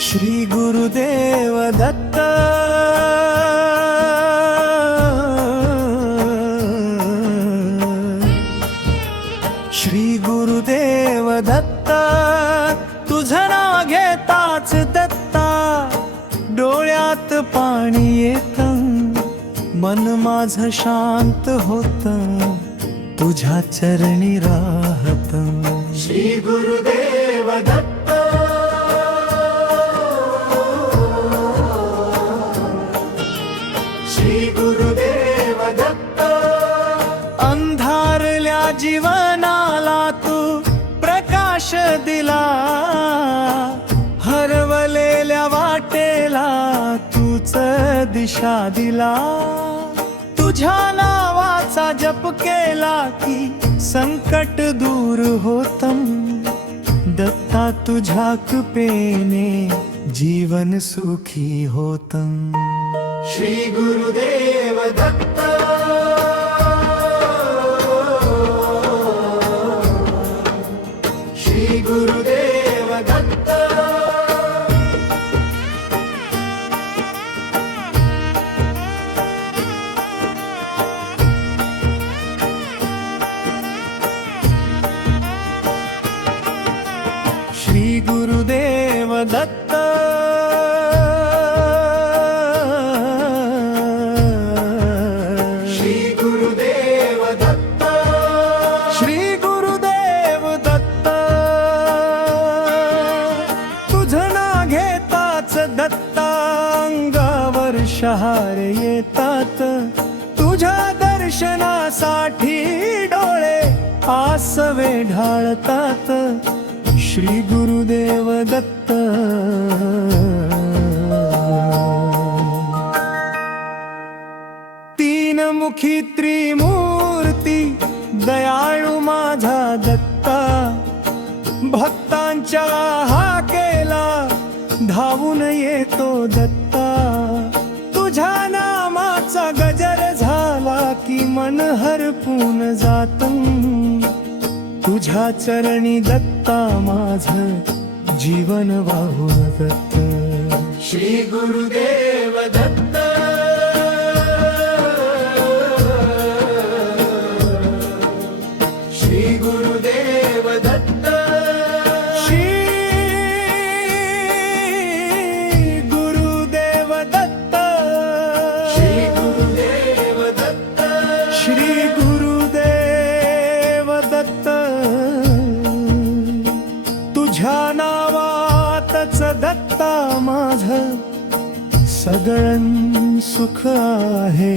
श्री गुरुदेव दत्त। श्री गुरुदेव दत्त, तुझं नाव घेताच दत्ता डोळ्यात पाणी येतं, मन माझं शांत होतं तुझ्या चरणी राहतं। श्री गुरुदेव दत्त। श्री गुरुदेव दत्त, अंधारल्या जीवनाला तू प्रकाश दिला, हरवलेल्या वाटेला तूच दिशा दिला। तुझ्या नावाचा जप केला की संकट दूर होतं, दत्ता तुझ्या कृपेने जीवन सुखी होतं। श्री गुरुदेव दत्त। श्री गुरुदेव दत्त। श्री गुरुदेव दत्त। श्री गुरुदेव दत्त। श्री गुरुदेव दत्त, तुझं नाव घेताच दत्ता अंगावर शहार येतात, तुझ्या दर्शनासाठी डोळे आसवे ढाळतात। श्री गुरुदेव दत्त। तीन मुखी त्रिमूर्ती दयाळू माझा दत्ता, भक्तांच्या हाकेला धावून येतो दत्ता। तुझ्या नामाचा गजर झाला की मन हरपून जातं, तुझ्या चरणी दत्ता माझं जीवन वाहून दत्त। श्री गुरुदेव दत्त। श्री गुरुदेव दत्त। श्री गुरुदेव दत्त। श्री गुरुदेव दत्त। श्री गुरुदेव दत्त, तुझ्या नावातच दत्ता माझं सगळं सुख आहे।